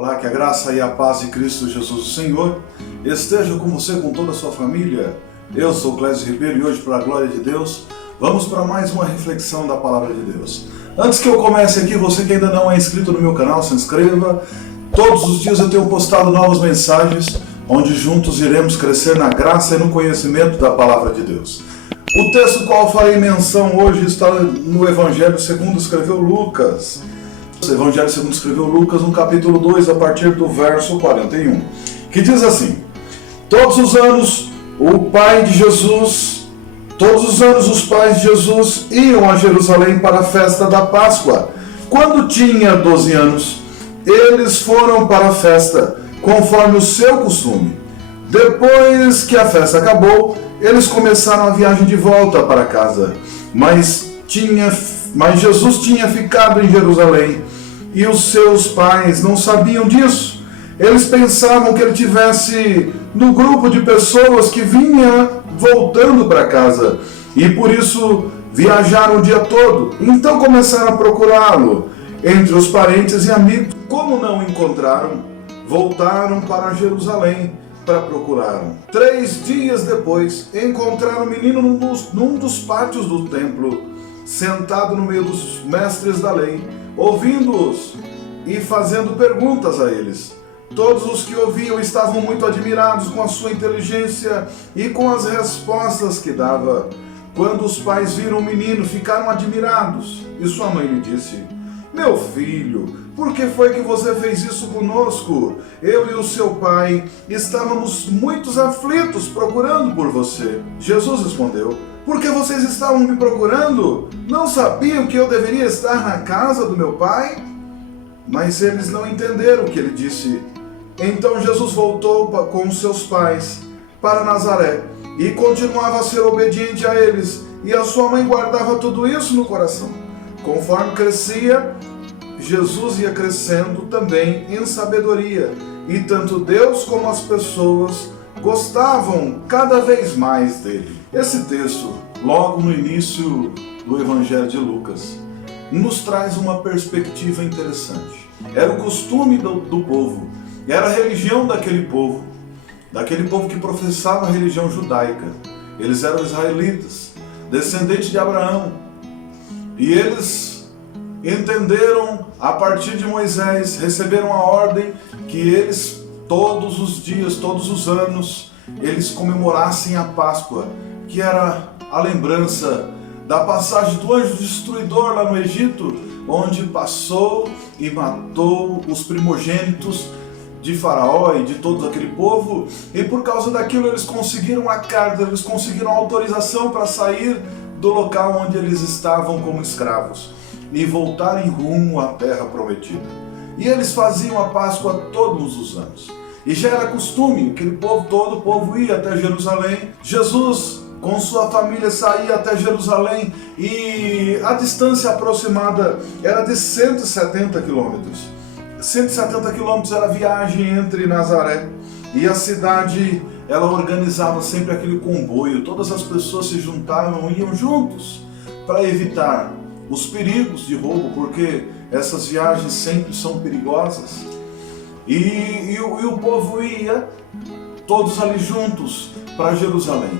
Olá, que a graça e a paz de Cristo Jesus o Senhor esteja com você, com toda a sua família. Eu sou Clésio Ribeiro e hoje, para a glória de Deus, vamos para mais uma reflexão da Palavra de Deus. Antes que eu comece aqui, você que ainda não é inscrito no meu canal, se inscreva. Todos os dias eu tenho postado novas mensagens, onde juntos iremos crescer na graça e no conhecimento da Palavra de Deus. O texto qual farei menção hoje está no Evangelho segundo escreveu Lucas. O Evangelho segundo escreveu Lucas, no capítulo 2, a partir do verso 41, que diz assim: Todos os anos os pais de Jesus iam a Jerusalém para a festa da Páscoa. Quando tinha 12 anos, eles foram para a festa, conforme o seu costume. Depois que a festa acabou, eles começaram a viagem de volta para casa. Mas Jesus tinha ficado em Jerusalém e os seus pais não sabiam disso. Eles pensavam que ele estivesse no grupo de pessoas que vinha voltando para casa e por isso viajaram o dia todo. Então começaram a procurá-lo entre os parentes e amigos. Como não encontraram, voltaram para Jerusalém para procurá-lo. 3 dias depois, encontraram o menino num dos pátios do templo, sentado no meio dos mestres da lei, ouvindo-os e fazendo perguntas a eles. Todos os que ouviam estavam muito admirados com a sua inteligência e com as respostas que dava. Quando os pais viram o menino, ficaram admirados. E sua mãe lhe disse: Meu filho, por que foi que você fez isso conosco? Eu e o seu pai estávamos muito aflitos procurando por você. Jesus respondeu: Por que vocês estavam me procurando? Não sabiam que eu deveria estar na casa do meu pai? Mas eles não entenderam o que ele disse. Então Jesus voltou com seus pais para Nazaré e continuava a ser obediente a eles, e a sua mãe guardava tudo isso no coração. Conforme crescia, Jesus ia crescendo também em sabedoria, e tanto Deus como as pessoas gostavam cada vez mais dele. Esse texto, logo no início do Evangelho de Lucas, nos traz uma perspectiva interessante. Era o costume do povo, era a religião daquele povo que professava a religião judaica. Eles eram israelitas, descendentes de Abraão, e eles entenderam a partir de Moisés, receberam a ordem que eles todos os dias, todos os anos, eles comemorassem a Páscoa, que era a lembrança da passagem do anjo destruidor lá no Egito, onde passou e matou os primogênitos de Faraó e de todo aquele povo, e por causa daquilo eles conseguiram a carta, eles conseguiram a autorização para sair do local onde eles estavam como escravos e voltarem rumo à terra prometida. E eles faziam a Páscoa todos os anos. E já era costume, todo o povo ia até Jerusalém. Jesus, com sua família, saía até Jerusalém e a distância aproximada era de 170 quilômetros. 170 quilômetros era a viagem entre Nazaré e a cidade. Ela organizava sempre aquele comboio, todas as pessoas se juntavam e iam juntos para evitar os perigos de roubo, porque essas viagens sempre são perigosas. E o povo ia todos ali juntos para Jerusalém.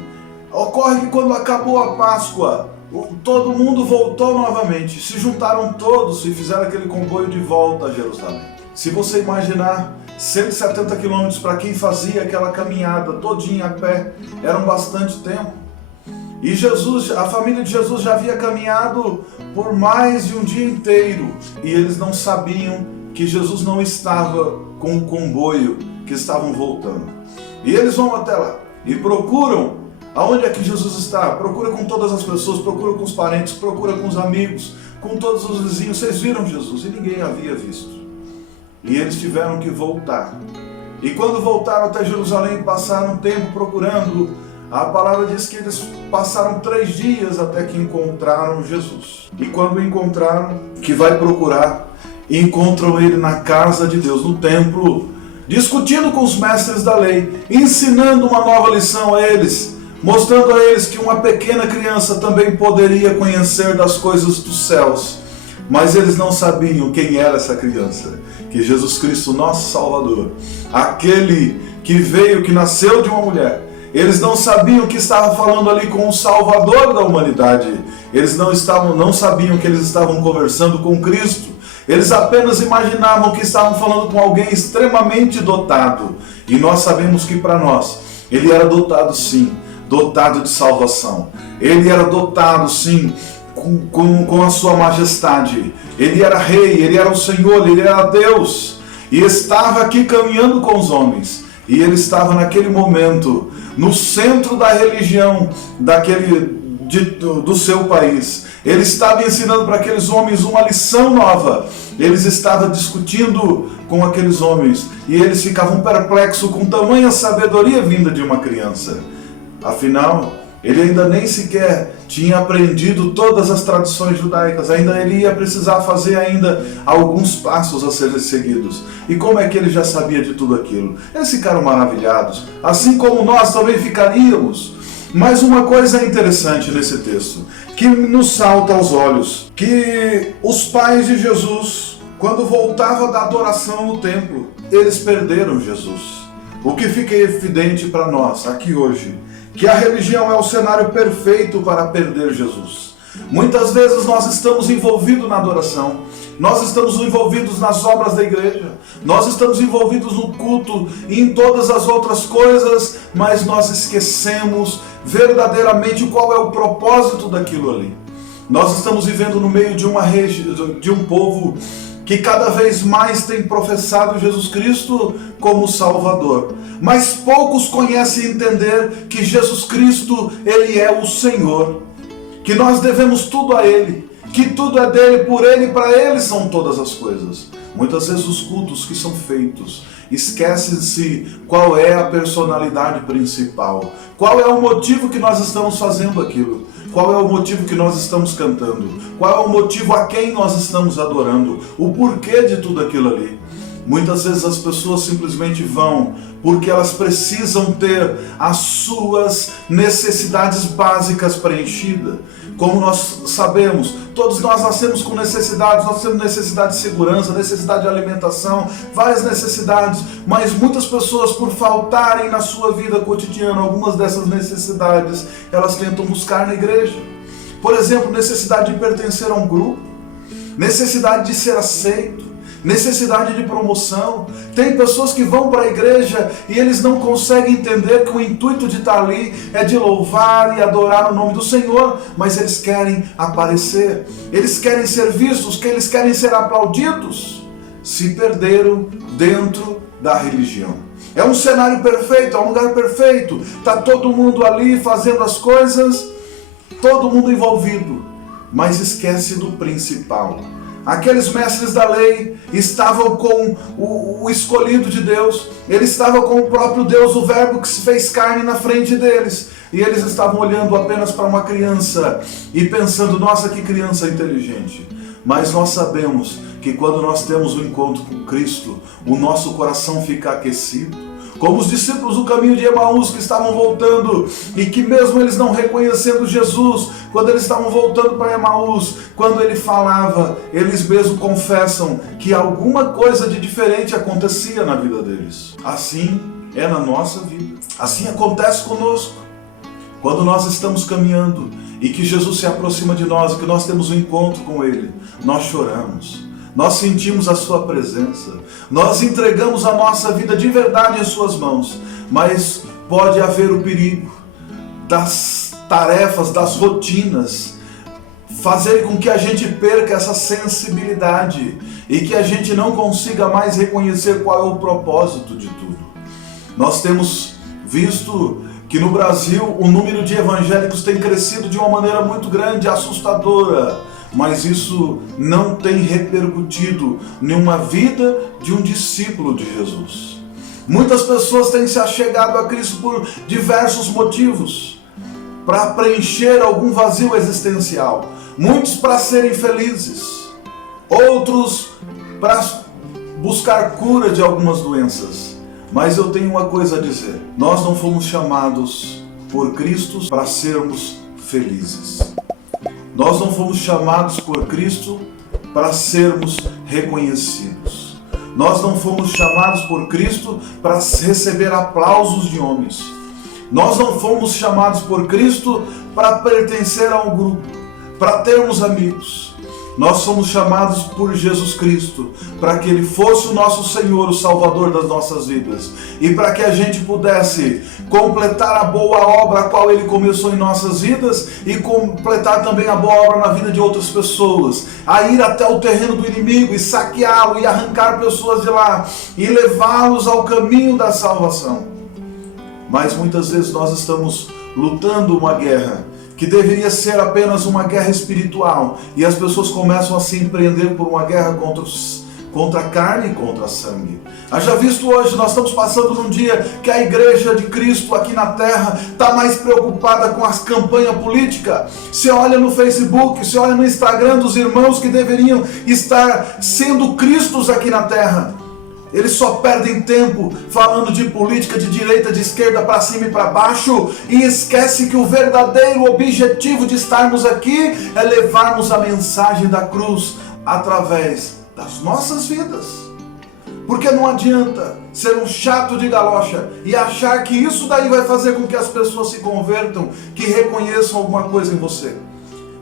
Ocorre que quando acabou a Páscoa, todo mundo voltou novamente, se juntaram todos e fizeram aquele comboio de volta a Jerusalém. Se você imaginar, 170 quilômetros para quem fazia aquela caminhada todinha a pé, eram bastante tempo. E a família de Jesus já havia caminhado por mais de um dia inteiro, e eles não sabiam que Jesus não estava com o comboio que estavam voltando. E eles vão até lá e procuram aonde é que Jesus está. Procura com todas as pessoas, procura com os parentes, procura com os amigos, com todos os vizinhos. Vocês viram Jesus? E ninguém havia visto. E eles tiveram que voltar. E quando voltaram até Jerusalém, passaram um tempo procurando. A palavra diz que eles passaram 3 dias até que encontraram Jesus. E quando o encontraram, que vai procurar, encontram ele na casa de Deus, no templo, discutindo com os mestres da lei, ensinando uma nova lição a eles, mostrando a eles que uma pequena criança também poderia conhecer das coisas dos céus. mas eles não sabiam quem era essa criança, que Jesus Cristo, nosso Salvador, aquele que veio, que nasceu de uma mulher. Eles não sabiam que estava falando ali com o Salvador da humanidade. Eles não sabiam que eles estavam conversando com Cristo. Eles apenas imaginavam que estavam falando com alguém extremamente dotado. E nós sabemos que para nós, ele era dotado sim, dotado de salvação. Ele era dotado sim, com a sua majestade. Ele era rei, ele era o Senhor, ele era Deus. E estava aqui caminhando com os homens. E ele estava naquele momento no centro da religião do seu país. Ele estava ensinando para aqueles homens uma lição nova. Eles estavam discutindo com aqueles homens e eles ficavam perplexos com tamanha sabedoria vinda de uma criança. Afinal, ele ainda nem sequer tinha aprendido todas as tradições judaicas, ainda ele ia precisar fazer ainda alguns passos a serem seguidos. E como é que ele já sabia de tudo aquilo? Eles ficaram maravilhados, assim como nós também ficaríamos. Mas uma coisa interessante nesse texto, que nos salta aos olhos, que os pais de Jesus, quando voltavam da adoração no templo, eles perderam Jesus. O que fica evidente para nós aqui hoje, que a religião é o cenário perfeito para perder Jesus. Muitas vezes nós estamos envolvidos na adoração, nós estamos envolvidos nas obras da igreja, nós estamos envolvidos no culto e em todas as outras coisas, mas nós esquecemos verdadeiramente qual é o propósito daquilo ali. Nós estamos vivendo no meio de um povo que cada vez mais tem professado Jesus Cristo como Salvador. Mas poucos conhecem e entender que Jesus Cristo, Ele é o Senhor. Que nós devemos tudo a Ele. Que tudo é dele, por Ele e para Ele são todas as coisas. Muitas vezes os cultos que são feitos, esquece-se qual é a personalidade principal. Qual é o motivo que nós estamos fazendo aquilo. Qual é o motivo que nós estamos cantando? Qual é o motivo a quem nós estamos adorando? O porquê de tudo aquilo ali? Muitas vezes as pessoas simplesmente vão porque elas precisam ter as suas necessidades básicas preenchidas. Como nós sabemos, todos nós nascemos com necessidades, nós temos necessidade de segurança, necessidade de alimentação, várias necessidades, mas muitas pessoas, por faltarem na sua vida cotidiana algumas dessas necessidades, elas tentam buscar na igreja. Por exemplo, necessidade de pertencer a um grupo, necessidade de ser aceito, necessidade de promoção. Tem pessoas que vão para a igreja e eles não conseguem entender que o intuito de estar ali é de louvar e adorar o nome do Senhor, mas eles querem aparecer, eles querem ser vistos, que eles querem ser aplaudidos. Se perderam dentro da religião. É um cenário perfeito, é um lugar perfeito, está todo mundo ali fazendo as coisas, todo mundo envolvido, mas esquece do principal. Aqueles mestres da lei estavam com o escolhido de Deus, eles estavam com o próprio Deus, o verbo que se fez carne na frente deles, e eles estavam olhando apenas para uma criança e pensando, nossa, que criança inteligente. Mas nós sabemos que quando nós temos um encontro com Cristo, o nosso coração fica aquecido. Como os discípulos do caminho de Emaús que estavam voltando e que mesmo eles não reconhecendo Jesus, quando eles estavam voltando para Emaús, quando ele falava, eles mesmos confessam que alguma coisa de diferente acontecia na vida deles. Assim é na nossa vida. Assim acontece conosco. Quando nós estamos caminhando e que Jesus se aproxima de nós e que nós temos um encontro com Ele, nós choramos. Nós sentimos a sua presença, nós entregamos a nossa vida de verdade em suas mãos, mas pode haver o perigo das tarefas, das rotinas, fazerem com que a gente perca essa sensibilidade e que a gente não consiga mais reconhecer qual é o propósito de tudo. Nós temos visto que no Brasil o número de evangélicos tem crescido de uma maneira muito grande, assustadora. Mas isso não tem repercutido em uma vida de um discípulo de Jesus. Muitas pessoas têm se achegado a Cristo por diversos motivos, para preencher algum vazio existencial. Muitos para serem felizes, outros para buscar cura de algumas doenças. Mas eu tenho uma coisa a dizer, nós não fomos chamados por Cristo para sermos felizes. Nós não fomos chamados por Cristo para sermos reconhecidos. Nós não fomos chamados por Cristo para receber aplausos de homens. Nós não fomos chamados por Cristo para pertencer a um grupo, para termos amigos. Nós fomos chamados por Jesus Cristo para que Ele fosse o nosso Senhor, o Salvador das nossas vidas, e para que a gente pudesse completar a boa obra a qual Ele começou em nossas vidas e completar também a boa obra na vida de outras pessoas, a ir até o terreno do inimigo e saqueá-lo e arrancar pessoas de lá e levá-los ao caminho da salvação. Mas muitas vezes nós estamos lutando uma guerra que deveria ser apenas uma guerra espiritual, e as pessoas começam a se empreender por uma guerra contra a carne e contra sangue. Haja visto hoje, nós estamos passando num dia que a igreja de Cristo aqui na terra está mais preocupada com as campanhas políticas. Você olha no Facebook, você olha no Instagram dos irmãos que deveriam estar sendo Cristos aqui na terra. Eles só perdem tempo falando de política de direita, de esquerda, para cima e para baixo, e esquece que o verdadeiro objetivo de estarmos aqui é levarmos a mensagem da cruz através das nossas vidas. Porque não adianta ser um chato de galocha e achar que isso daí vai fazer com que as pessoas se convertam, que reconheçam alguma coisa em você.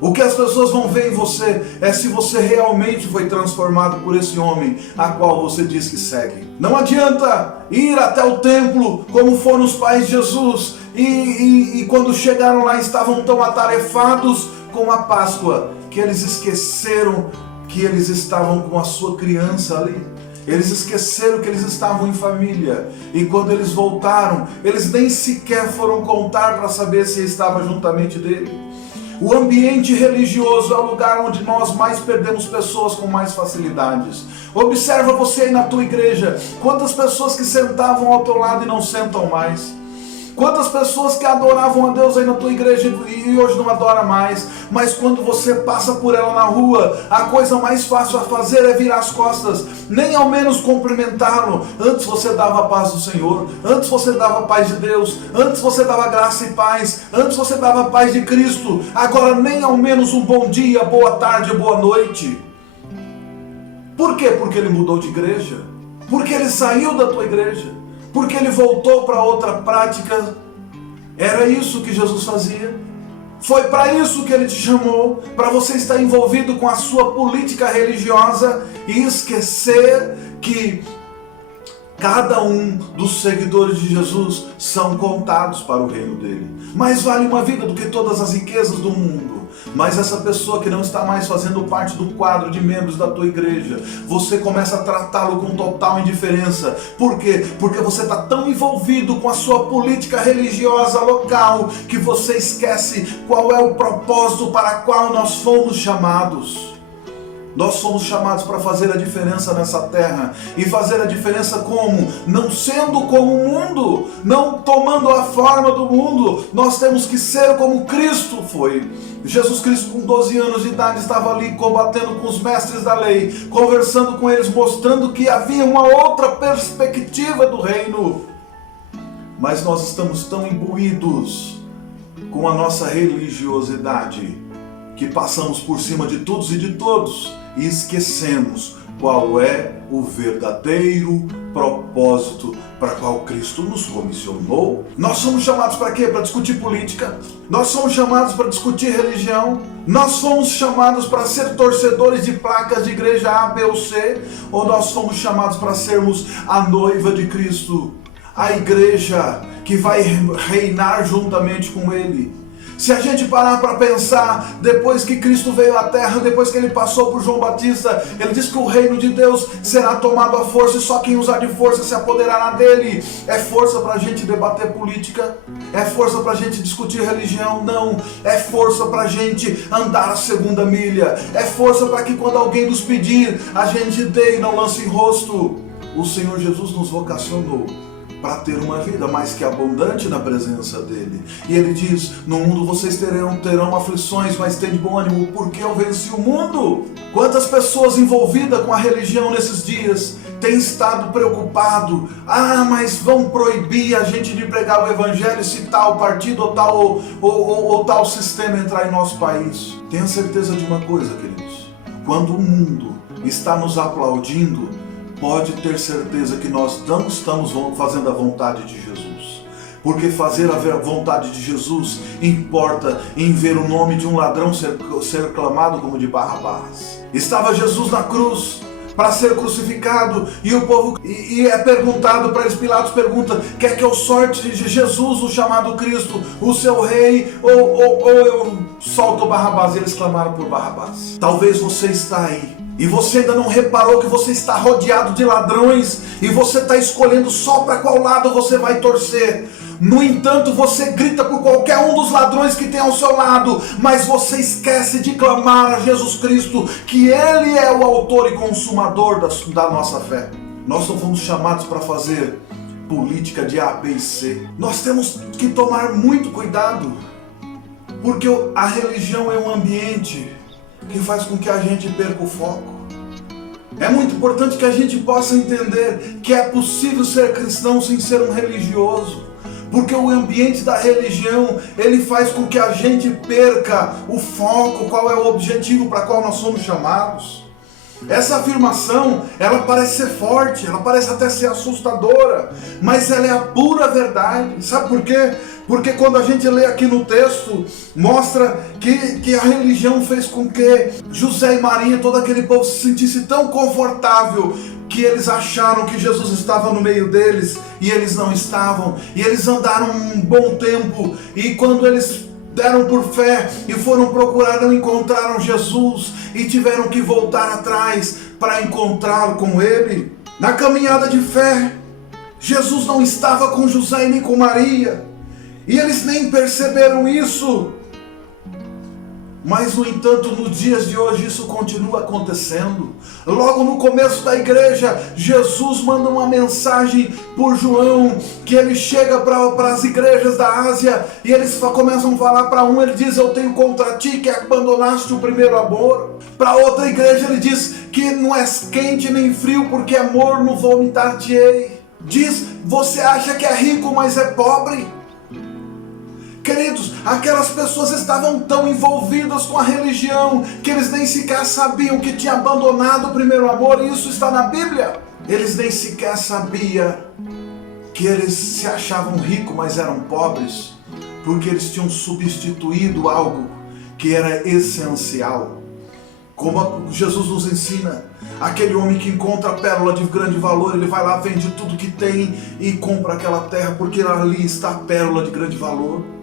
O que as pessoas vão ver em você é se você realmente foi transformado por esse homem a qual você diz que segue. Não adianta ir até o templo como foram os pais de Jesus e quando chegaram lá estavam tão atarefados com a Páscoa que eles esqueceram que eles estavam com a sua criança ali. Eles esqueceram que eles estavam em família. E quando eles voltaram, eles nem sequer foram contar para saber se estava juntamente dele. O ambiente religioso é o lugar onde nós mais perdemos pessoas com mais facilidades. Observa você aí na tua igreja, quantas pessoas que sentavam ao teu lado e não sentam mais. Quantas pessoas que adoravam a Deus aí na tua igreja e hoje não adora mais. Mas quando você passa por ela na rua, a coisa mais fácil a fazer é virar as costas, nem ao menos cumprimentá-lo. Antes você dava a paz do Senhor, antes você dava a paz de Deus, antes você dava graça e paz, antes você dava a paz de Cristo. Agora nem ao menos um bom dia, boa tarde, boa noite. Por quê? Porque ele mudou de igreja, porque ele saiu da tua igreja, porque ele voltou para outra prática. Era isso que Jesus fazia. Foi para isso que ele te chamou, para você estar envolvido com a sua política religiosa e esquecer que cada um dos seguidores de Jesus são contados para o reino dele. Mais vale uma vida do que todas as riquezas do mundo. Mas essa pessoa que não está mais fazendo parte do quadro de membros da tua igreja, você começa a tratá-lo com total indiferença. Por quê? Porque você está tão envolvido com a sua política religiosa local que você esquece qual é o propósito para o qual nós fomos chamados. Nós somos chamados para fazer a diferença nessa terra. E fazer a diferença como? Não sendo como o mundo, não tomando a forma do mundo. Nós temos que ser como Cristo foi. Jesus Cristo com 12 anos de idade estava ali combatendo com os mestres da lei, conversando com eles, mostrando que havia uma outra perspectiva do reino. Mas nós estamos tão imbuídos com a nossa religiosidade que passamos por cima de todos e de todos e esquecemos qual é o verdadeiro propósito para qual Cristo nos comissionou. Nós somos chamados para quê? Para discutir política. Nós somos chamados para discutir religião. Nós somos chamados para ser torcedores de placas de igreja A, B ou C. Ou nós somos chamados para sermos a noiva de Cristo, a igreja que vai reinar juntamente com Ele. Se a gente parar para pensar, depois que Cristo veio à terra, depois que ele passou por João Batista, ele disse que o reino de Deus será tomado à força e só quem usar de força se apoderará dele. É força para a gente debater política? É força para a gente discutir religião? Não. É força para a gente andar a segunda milha. É força para que quando alguém nos pedir, a gente dê e não lance em rosto. O Senhor Jesus nos vocacionou para ter uma vida mais que abundante na presença dele. E ele diz, no mundo vocês terão aflições, mas tem de bom ânimo, porque eu venci o mundo. Quantas pessoas envolvidas com a religião nesses dias têm estado preocupado? Mas vão proibir a gente de pregar o evangelho se tal partido ou tal sistema entrar em nosso país. Tenha certeza de uma coisa, queridos. quando o mundo está nos aplaudindo, pode ter certeza que nós não estamos fazendo a vontade de Jesus. Porque fazer a vontade de Jesus importa em ver o nome de um ladrão ser clamado como de Barrabás. Estava Jesus na cruz para ser crucificado, e o povo é perguntado para eles, Pilatos pergunta: quer que eu sorte de Jesus, o chamado Cristo, o seu rei, ou eu solto Barrabás? E eles clamaram por Barrabás. Talvez você está aí e você ainda não reparou que você está rodeado de ladrões e você está escolhendo só para qual lado você vai torcer. No entanto, você grita por qualquer um dos ladrões que tem ao seu lado, mas você esquece de clamar a Jesus Cristo, que Ele é o autor e consumador da nossa fé. Nós não fomos chamados para fazer política de A, B e C. Nós temos que tomar muito cuidado, porque a religião é um ambiente que faz com que a gente perca o foco. É muito importante que a gente possa entender que é possível ser cristão sem ser um religioso. Porque o ambiente da religião, ele faz com que a gente perca o foco, qual é o objetivo para qual nós somos chamados. Essa afirmação, ela parece ser forte, ela parece até ser assustadora, mas ela é a pura verdade. Sabe por quê? Porque quando a gente lê aqui no texto, mostra que a religião fez com que José e Maria, todo aquele povo, se sentisse tão confortável, que eles acharam que Jesus estava no meio deles, e eles não estavam. E eles andaram um bom tempo, e quando eles deram por fé e foram procurar, não encontraram Jesus, e tiveram que voltar atrás para encontrá-lo com ele. Na caminhada de fé, Jesus não estava com José e nem com Maria, e eles nem perceberam isso. Mas, no entanto, nos dias de hoje isso continua acontecendo. Logo no começo da igreja, Jesus manda uma mensagem por João, que ele chega para as igrejas da Ásia, e eles começam a falar para um, ele diz: eu tenho contra ti que abandonaste o primeiro amor. Para outra igreja ele diz que não és quente nem frio, porque é morno, vomitar-te-ei. Diz: você acha que é rico, mas é pobre. Queridos, aquelas pessoas estavam tão envolvidas com a religião que eles nem sequer sabiam que tinha abandonado o primeiro amor, e isso está na Bíblia. Eles nem sequer sabiam que eles se achavam ricos, mas eram pobres, porque eles tinham substituído algo que era essencial. Como Jesus nos ensina, aquele homem que encontra a pérola de grande valor, ele vai lá, vende tudo que tem e compra aquela terra, porque ali está a pérola de grande valor.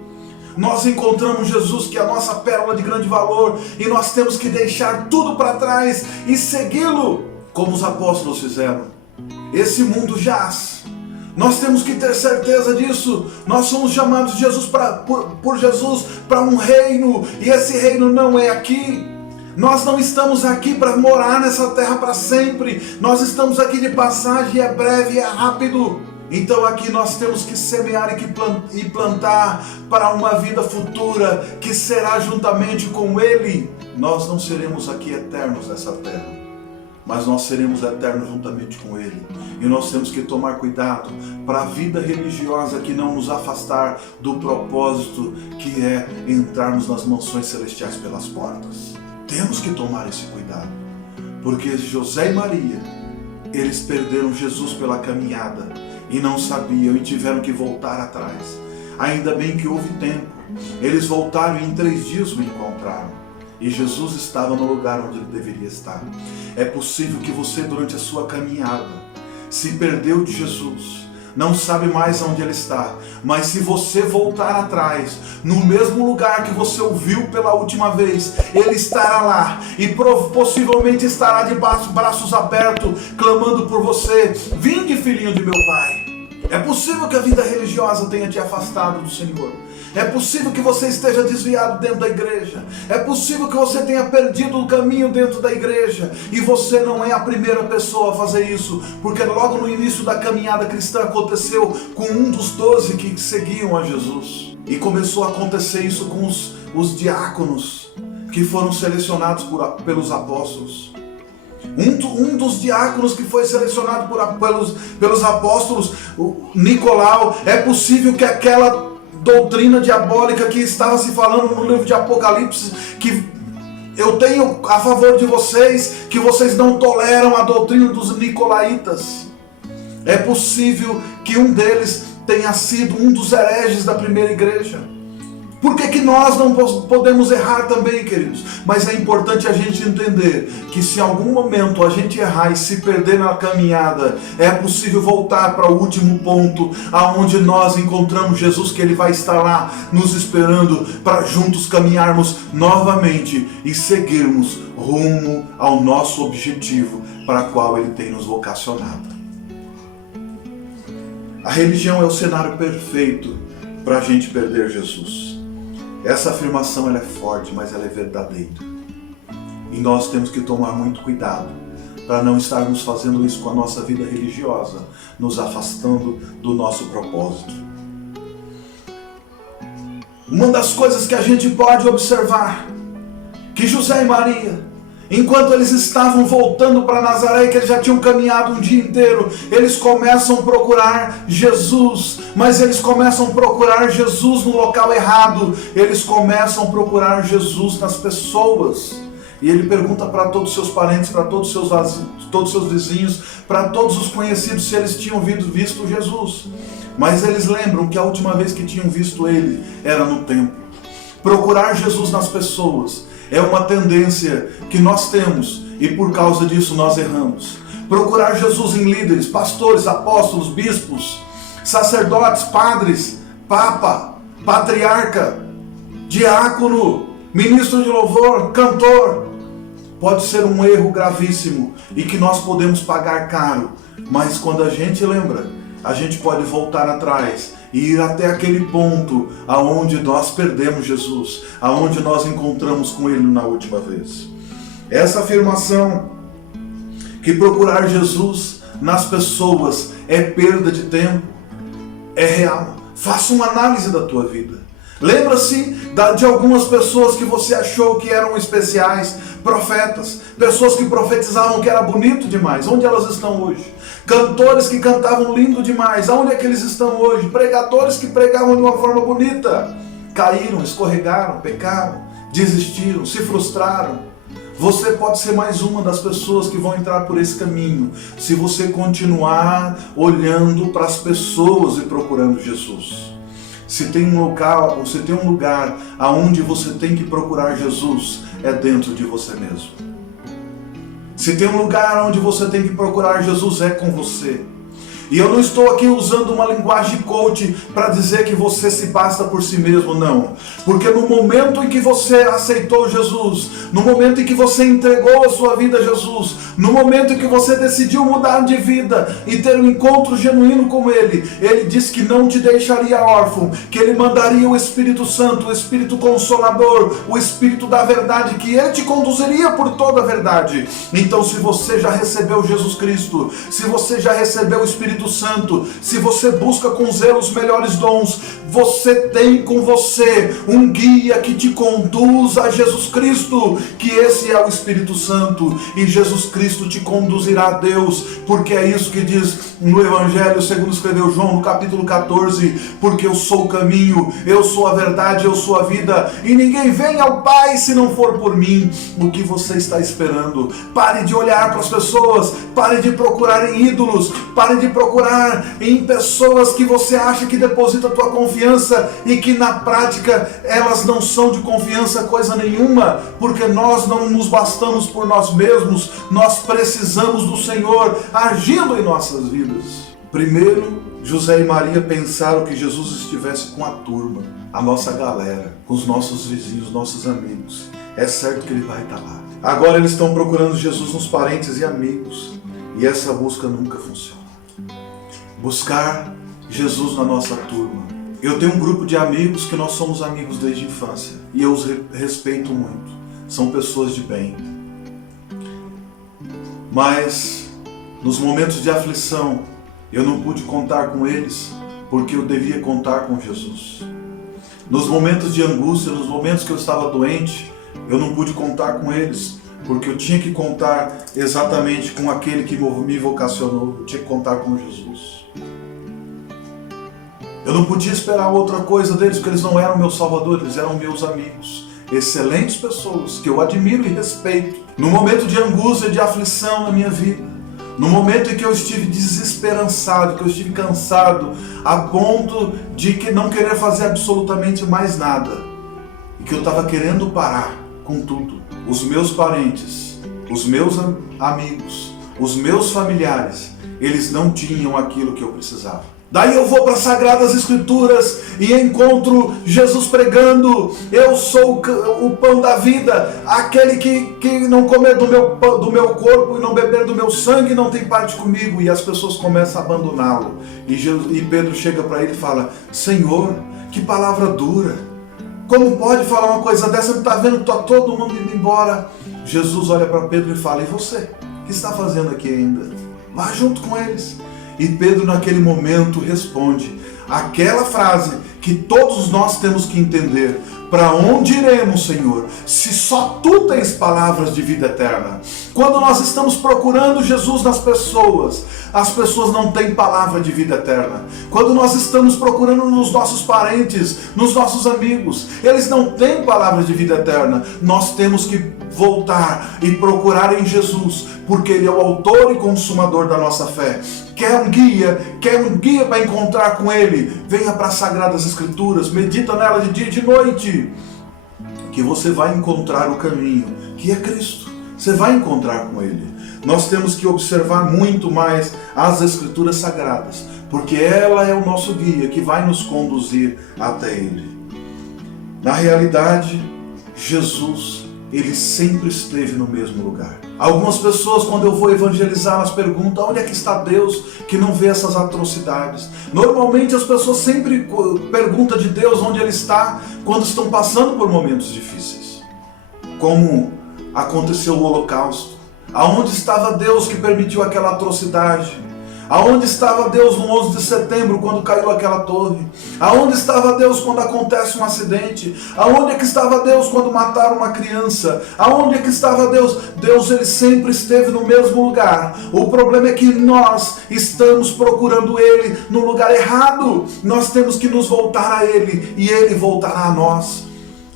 Nós encontramos Jesus, que é a nossa pérola de grande valor, e nós temos que deixar tudo para trás e segui-lo, como os apóstolos fizeram. Esse mundo jaz. Nós temos que ter certeza disso. Nós somos chamados de Jesus por Jesus para um reino, e esse reino não é aqui. Nós não estamos aqui para morar nessa terra para sempre. Nós estamos aqui de passagem, é breve, é rápido. Então aqui nós temos que semear e plantar para uma vida futura que será juntamente com Ele. Nós não seremos aqui eternos nessa terra, mas nós seremos eternos juntamente com Ele. E nós temos que tomar cuidado para a vida religiosa que não nos afastar do propósito, que é entrarmos nas mansões celestiais pelas portas. Temos que tomar esse cuidado, porque José e Maria, eles perderam Jesus pela caminhada e não sabiam, e tiveram que voltar atrás. Ainda bem que houve tempo. Eles voltaram e em 3 dias o encontraram, e Jesus estava no lugar onde ele deveria estar. É possível que você, durante a sua caminhada, se perdeu de Jesus, não sabe mais onde ele está, mas se você voltar atrás, no mesmo lugar que você o viu pela última vez, ele estará lá, e possivelmente estará de braços abertos, clamando por você: vinde, filhinho de meu pai. É possível que a vida religiosa tenha te afastado do Senhor. É possível que você esteja desviado dentro da igreja. É possível que você tenha perdido o caminho dentro da igreja. E você não é a primeira pessoa a fazer isso, porque logo no início da caminhada cristã aconteceu com um dos 12 que seguiam a Jesus. E começou a acontecer isso com os diáconos, que foram selecionados pelos apóstolos. Um dos diáconos que foi selecionado pelos apóstolos, o Nicolau, é possível que aquela doutrina diabólica que estava se falando no livro de Apocalipse, que Eu tenho a favor de vocês que vocês não toleram a doutrina dos nicolaítas. É possível que um deles tenha sido um dos hereges da primeira igreja. Por que nós não podemos errar também, queridos? Mas é importante a gente entender que se em algum momento a gente errar e se perder na caminhada, é possível voltar para o último ponto, aonde nós encontramos Jesus, que Ele vai estar lá nos esperando para juntos caminharmos novamente e seguirmos rumo ao nosso objetivo para o qual Ele tem nos vocacionado. A religião é o cenário perfeito para a gente perder Jesus. Essa afirmação ela é forte, mas ela é verdadeira. E nós temos que tomar muito cuidado para não estarmos fazendo isso com a nossa vida religiosa, nos afastando do nosso propósito. Uma das coisas que a gente pode observar, que José e Maria, enquanto eles estavam voltando para Nazaré, que eles já tinham caminhado um dia inteiro, eles começam a procurar Jesus, mas eles começam a procurar Jesus no local errado. Eles começam a procurar Jesus nas pessoas. E ele pergunta para todos os seus parentes, para todos os seus vizinhos, para todos os conhecidos se eles tinham visto Jesus. Mas eles lembram que a última vez que tinham visto ele era no templo. Procurar Jesus nas pessoas é uma tendência que nós temos e por causa disso nós erramos. Procurar Jesus em líderes, pastores, apóstolos, bispos, sacerdotes, padres, papa, patriarca, diácono, ministro de louvor, cantor, pode ser um erro gravíssimo e que nós podemos pagar caro, mas quando a gente lembra, a gente pode voltar atrás e ir até aquele ponto aonde nós perdemos Jesus, aonde nós encontramos com Ele na última vez. Essa afirmação que procurar Jesus nas pessoas é perda de tempo, é real. Faça uma análise da tua vida. Lembra-se de algumas pessoas que você achou que eram especiais, profetas, pessoas que profetizavam que era bonito demais. Onde elas estão hoje? Cantores que cantavam lindo demais. Aonde é que eles estão hoje? Pregadores que pregavam de uma forma bonita. Caíram, escorregaram, pecaram, desistiram, se frustraram. Você pode ser mais uma das pessoas que vão entrar por esse caminho, se você continuar olhando para as pessoas e procurando Jesus. Se tem um local, ou se tem um lugar aonde você tem que procurar Jesus, é dentro de você mesmo. Se tem um lugar onde você tem que procurar Jesus, é com você. E eu não estou aqui usando uma linguagem coach para dizer que você se basta por si mesmo, não. Porque no momento em que você aceitou Jesus, no momento em que você entregou a sua vida a Jesus, no momento em que você decidiu mudar de vida e ter um encontro genuíno com Ele, Ele disse que não te deixaria órfão, que Ele mandaria o Espírito Santo, o Espírito Consolador, o Espírito da verdade, que Ele te conduziria por toda a verdade. Então, se você já recebeu Jesus Cristo, se você já recebeu o Espírito Santo, se você busca com zelo os melhores dons, você tem com você um guia que te conduz a Jesus Cristo, que esse é o Espírito Santo, e Jesus Cristo te conduzirá a Deus, porque é isso que diz no Evangelho segundo escreveu João no capítulo 14, porque eu sou o caminho, eu sou a verdade, eu sou a vida, e ninguém vem ao Pai se não for por mim. O que você está esperando? Pare de olhar para as pessoas, pare de procurar em ídolos, pare de procurar em pessoas que você acha que deposita a tua confiança e que na prática elas não são de confiança coisa nenhuma, porque nós não nos bastamos por nós mesmos, nós precisamos do Senhor agindo em nossas vidas. Primeiro, José e Maria pensaram que Jesus estivesse com a turma, a nossa galera, com os nossos vizinhos, nossos amigos. É certo que Ele vai estar lá. Agora eles estão procurando Jesus nos parentes e amigos, e essa busca nunca funciona. Buscar Jesus na nossa turma. Eu tenho um grupo de amigos que nós somos amigos desde a infância e eu os respeito muito. São pessoas de bem. Mas nos momentos de aflição eu não pude contar com eles porque eu devia contar com Jesus. Nos momentos de angústia, nos momentos que eu estava doente, eu não pude contar com eles porque eu tinha que contar exatamente com aquele que me vocacionou. Eu tinha que contar com Jesus. Eu não podia esperar outra coisa deles, porque eles não eram meus salvadores, eles eram meus amigos. excelentes pessoas que eu admiro e respeito. No momento de angústia, de aflição na minha vida, no momento em que eu estive desesperançado, que eu estive cansado, a ponto de que não querer fazer absolutamente mais nada, e que eu estava querendo parar com tudo, os meus parentes, os meus amigos, os meus familiares, eles não tinham aquilo que eu precisava. Daí eu vou para as Sagradas Escrituras e encontro Jesus pregando: eu sou o pão da vida, aquele que não comer do meu corpo e não beber do meu sangue não tem parte comigo. E as pessoas começam a abandoná-lo. E Pedro chega para ele e fala: Senhor, que palavra dura, como pode falar uma coisa dessa? Não está vendo que está todo mundo indo embora? Jesus olha para Pedro e fala: e você? O que está fazendo aqui ainda? Vá junto com eles. E Pedro naquele momento responde aquela frase que todos nós temos que entender: para onde iremos, Senhor, se só Tu tens palavras de vida eterna? Quando nós estamos procurando Jesus nas pessoas, as pessoas não têm palavra de vida eterna. Quando nós estamos procurando nos nossos parentes, nos nossos amigos, eles não têm palavra de vida eterna. Nós temos que voltar e procurar em Jesus, porque Ele é o autor e consumador da nossa fé. Quer um guia para encontrar com Ele? Venha para as Sagradas Escrituras, medita nela de dia e de noite, que você vai encontrar o caminho, que é Cristo. Você vai encontrar com Ele. Nós temos que observar muito mais as Escrituras Sagradas, porque ela é o nosso guia que vai nos conduzir até Ele. Na realidade, Jesus, Ele sempre esteve no mesmo lugar. Algumas pessoas, quando eu vou evangelizar, elas perguntam: onde é que está Deus que não vê essas atrocidades? Normalmente as pessoas sempre perguntam de Deus onde Ele está quando estão passando por momentos difíceis, como aconteceu o Holocausto. Aonde estava Deus que permitiu aquela atrocidade? Aonde estava Deus no 11 de setembro, quando caiu aquela torre? Aonde estava Deus quando acontece um acidente? Aonde é que estava Deus quando mataram uma criança? Aonde é que estava Deus? Deus, Ele sempre esteve no mesmo lugar. O problema é que nós estamos procurando Ele no lugar errado. Nós temos que nos voltar a Ele e Ele voltará a nós.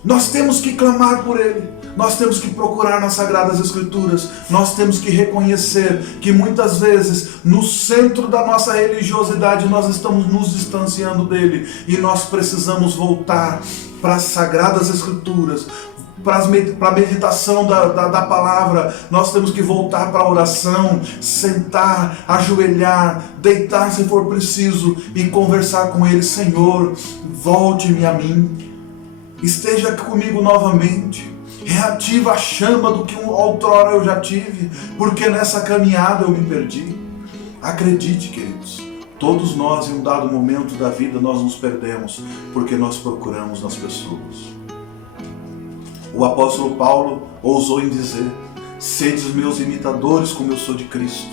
Nós temos que clamar por Ele. Nós temos que procurar nas Sagradas Escrituras. Nós temos que reconhecer que muitas vezes no centro da nossa religiosidade nós estamos nos distanciando dele, e nós precisamos voltar para as Sagradas Escrituras, para a meditação da palavra. Nós temos que voltar para a oração, sentar, ajoelhar, deitar se for preciso e conversar com Ele. Senhor, volte-me a mim, esteja comigo novamente. Reativa a chama do que outrora eu já tive, porque nessa caminhada eu me perdi. Acredite, queridos, todos nós em um dado momento da vida nós nos perdemos, porque nós procuramos nas pessoas. O apóstolo Paulo ousou em dizer: sede meus imitadores como eu sou de Cristo.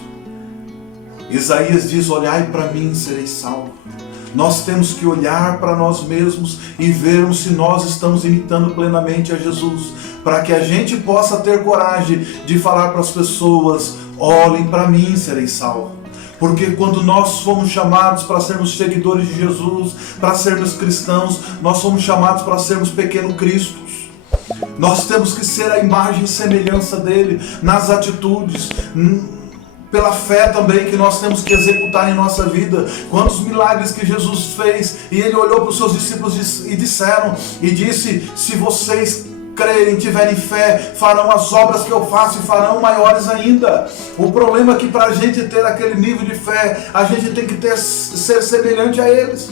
Isaías diz: olhai para mim e sereis salvos. Nós temos que olhar para nós mesmos e vermos se nós estamos imitando plenamente a Jesus, para que a gente possa ter coragem de falar para as pessoas: olhem para mim e sereis salvos. Porque quando nós fomos chamados para sermos seguidores de Jesus, para sermos cristãos, nós somos chamados para sermos pequenos cristos. Nós temos que ser a imagem e semelhança dele nas atitudes, pela fé também que nós temos que executar em nossa vida. Quantos milagres que Jesus fez, e Ele olhou para os seus discípulos e disse: se vocês crerem, tiverem fé, farão as obras que eu faço e farão maiores ainda. O problema é que para a gente ter aquele nível de fé, a gente tem que ser semelhante a eles.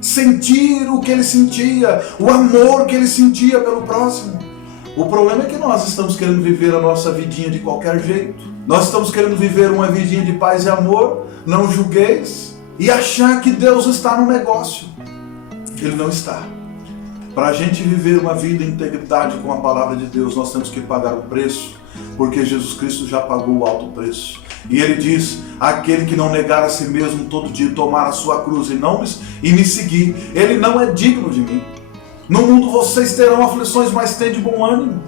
Sentir o que ele sentia, o amor que ele sentia pelo próximo. O problema é que nós estamos querendo viver a nossa vidinha de qualquer jeito. Nós estamos querendo viver uma vidinha de paz e amor, não julgueis, e achar que Deus está no negócio. Ele não está. Para a gente viver uma vida em integridade com a palavra de Deus, nós temos que pagar o preço, porque Jesus Cristo já pagou o alto preço. E Ele diz: aquele que não negar a si mesmo todo dia, tomar a sua cruz e me seguir, ele não é digno de mim. No mundo vocês terão aflições, mas tende bom ânimo.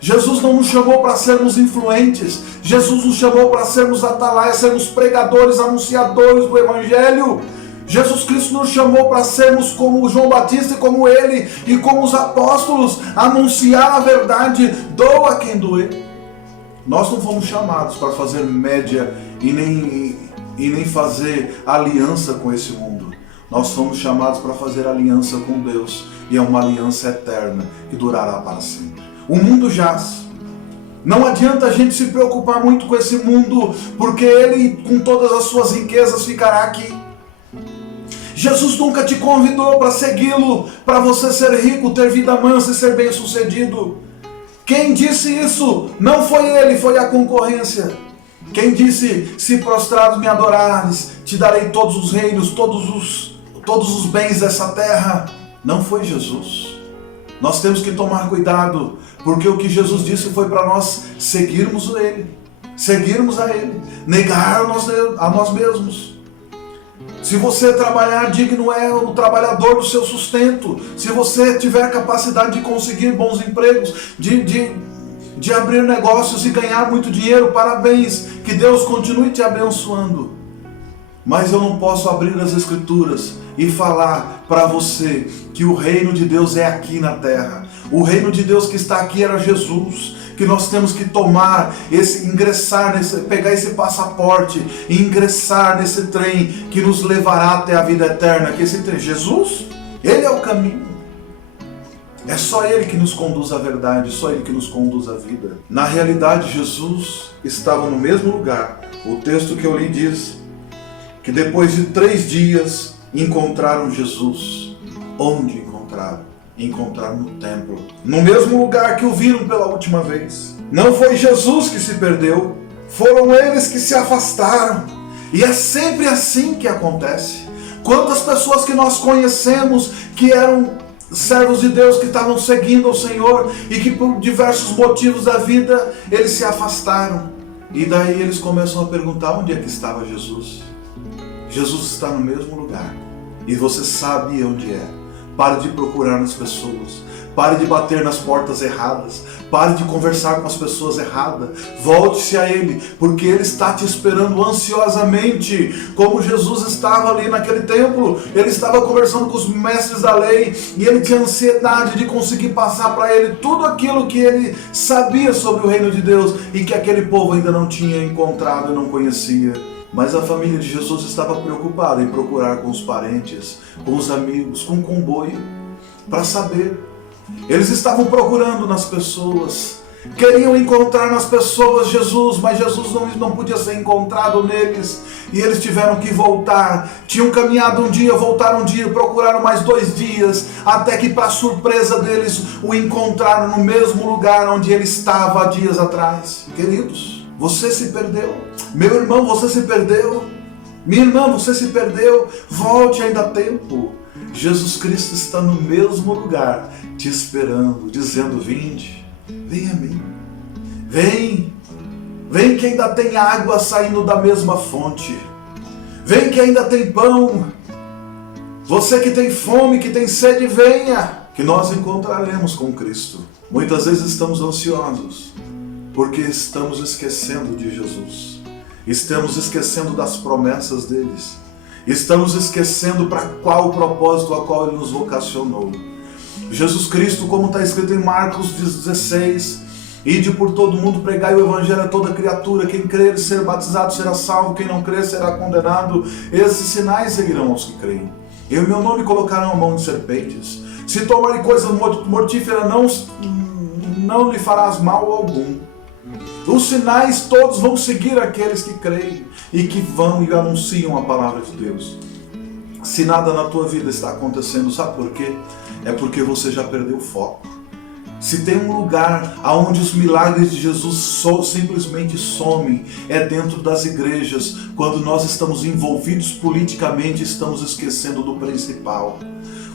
Jesus não nos chamou para sermos influentes. Jesus nos chamou para sermos atalaias, sermos pregadores, anunciadores do Evangelho. Jesus Cristo nos chamou para sermos como João Batista e como ele, e como os apóstolos, anunciar a verdade, doa quem doer. Nós não fomos chamados para fazer média e nem fazer aliança com esse mundo. Nós fomos chamados para fazer aliança com Deus, e é uma aliança eterna que durará para sempre. O mundo jaz. Não adianta a gente se preocupar muito com esse mundo, porque ele, com todas as suas riquezas, ficará aqui. Jesus nunca te convidou para segui-lo, para você ser rico, ter vida mansa e ser bem-sucedido. Quem disse isso não foi ele, foi a concorrência. Quem disse, se prostrados me adorares, te darei todos os reinos, todos os bens dessa terra, não foi Jesus. Nós temos que tomar cuidado, porque o que Jesus disse foi para nós seguirmos ele, seguirmos a ele, negar a nós mesmos. Se você trabalhar digno, é o trabalhador do seu sustento. Se você tiver capacidade de conseguir bons empregos, de abrir negócios e ganhar muito dinheiro, parabéns, que Deus continue te abençoando. Mas eu não posso abrir as Escrituras e falar para você que o reino de Deus é aqui na terra. O reino de Deus que está aqui era Jesus, que nós temos que pegar esse passaporte e ingressar nesse trem que nos levará até a vida eterna. Que esse trem, Jesus, ele é o caminho. É só ele que nos conduz à verdade, só ele que nos conduz à vida. Na realidade, Jesus estava no mesmo lugar. O texto que eu li diz que depois de 3 dias encontraram Jesus. Onde encontraram? Encontraram no templo, no mesmo lugar que o viram pela última vez. Não foi Jesus que se perdeu, foram eles que se afastaram. E é sempre assim que acontece. Quantas pessoas que nós conhecemos que eram servos de Deus, que estavam seguindo ao Senhor e que por diversos motivos da vida eles se afastaram. E daí eles começam a perguntar: onde é que estava Jesus? Jesus está no mesmo lugar e você sabe onde é. Pare de procurar nas pessoas, pare de bater nas portas erradas, pare de conversar com as pessoas erradas, volte-se a Ele, porque Ele está te esperando ansiosamente, como Jesus estava ali naquele templo. Ele estava conversando com os mestres da lei, e ele tinha ansiedade de conseguir passar para ele tudo aquilo que ele sabia sobre o reino de Deus, e que aquele povo ainda não tinha encontrado e não conhecia. Mas a família de Jesus estava preocupada em procurar com os parentes, com os amigos, com o comboio, para saber. Eles estavam procurando nas pessoas, queriam encontrar nas pessoas Jesus, mas Jesus não podia ser encontrado neles. E eles tiveram que voltar. Tinham caminhado um dia, voltaram um dia, procuraram mais 2 dias, até que, para surpresa deles, o encontraram no mesmo lugar onde ele estava há dias atrás. Queridos, você se perdeu. Meu irmão, você se perdeu. Minha irmã, você se perdeu. Volte, ainda há tempo. Jesus Cristo está no mesmo lugar, te esperando, dizendo: vinde, vem a mim. Vem que ainda tem água saindo da mesma fonte. Vem que ainda tem pão. Você que tem fome, que tem sede, venha, que nós encontraremos com Cristo. Muitas vezes estamos ansiosos, porque estamos esquecendo de Jesus. Estamos esquecendo das promessas deles. Estamos esquecendo para qual o propósito a qual Ele nos vocacionou. Jesus Cristo, como está escrito em Marcos 16, ide por todo mundo, pregai o evangelho a toda criatura. Quem crer e ser batizado será salvo, quem não crer será condenado. Esses sinais seguirão aos que creem. Em meu nome colocarão a mão de serpentes. Se tomarem coisa mortífera, não lhe farás mal algum. Os sinais todos vão seguir aqueles que creem e que vão e anunciam a palavra de Deus. Se nada na tua vida está acontecendo, sabe por quê? É porque você já perdeu o foco. Se tem um lugar onde os milagres de Jesus simplesmente somem, é dentro das igrejas. Quando nós estamos envolvidos politicamente, estamos esquecendo do principal.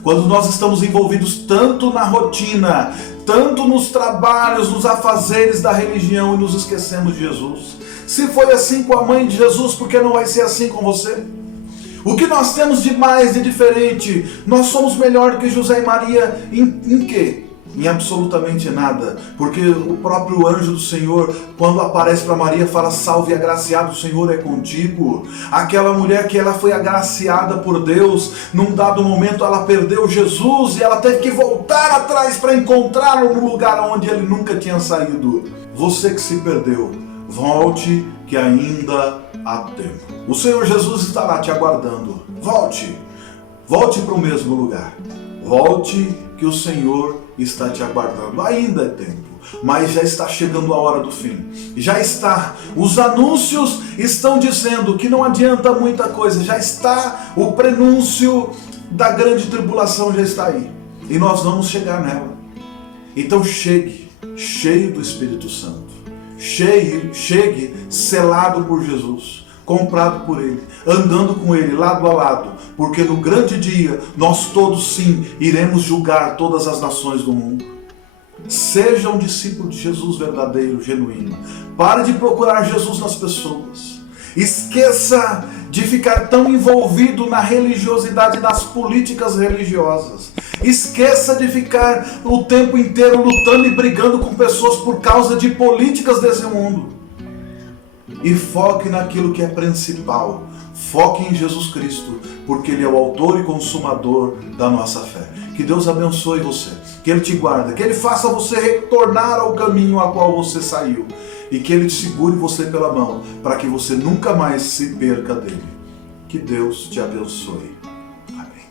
Quando nós estamos envolvidos tanto na rotina, tanto nos trabalhos, nos afazeres da religião, e nos esquecemos de Jesus. Se foi assim com a mãe de Jesus, por que não vai ser assim com você? O que nós temos de mais, de diferente? Nós somos melhor que José e Maria em quê? em absolutamente nada, porque o próprio anjo do Senhor, quando aparece para Maria, fala: salve agraciado, o Senhor é contigo. Aquela mulher que ela foi agraciada por Deus, num dado momento ela perdeu Jesus e ela teve que voltar atrás para encontrá-lo no lugar onde ele nunca tinha saído. Você que se perdeu, volte, que ainda há tempo. O Senhor Jesus está lá te aguardando. Volte para o mesmo lugar. Volte, que o Senhor está te aguardando. Ainda é tempo, mas já está chegando a hora do fim. Já está. Os anúncios estão dizendo que não adianta muita coisa. Já está o prenúncio da grande tribulação, já está aí. E nós vamos chegar nela. Então chegue, cheio do Espírito Santo. Chegue selado por Jesus, comprado por Ele, andando com Ele lado a lado, porque no grande dia nós todos sim iremos julgar todas as nações do mundo. Seja um discípulo de Jesus verdadeiro, genuíno. Pare de procurar Jesus nas pessoas. Esqueça de ficar tão envolvido na religiosidade, nas políticas religiosas. Esqueça de ficar o tempo inteiro lutando e brigando com pessoas por causa de políticas desse mundo. E foque naquilo que é principal. Foque em Jesus Cristo, porque Ele é o autor e consumador da nossa fé. Que Deus abençoe você, que Ele te guarde, que Ele faça você retornar ao caminho a qual você saiu e que Ele segure você pela mão, para que você nunca mais se perca dele. Que Deus te abençoe.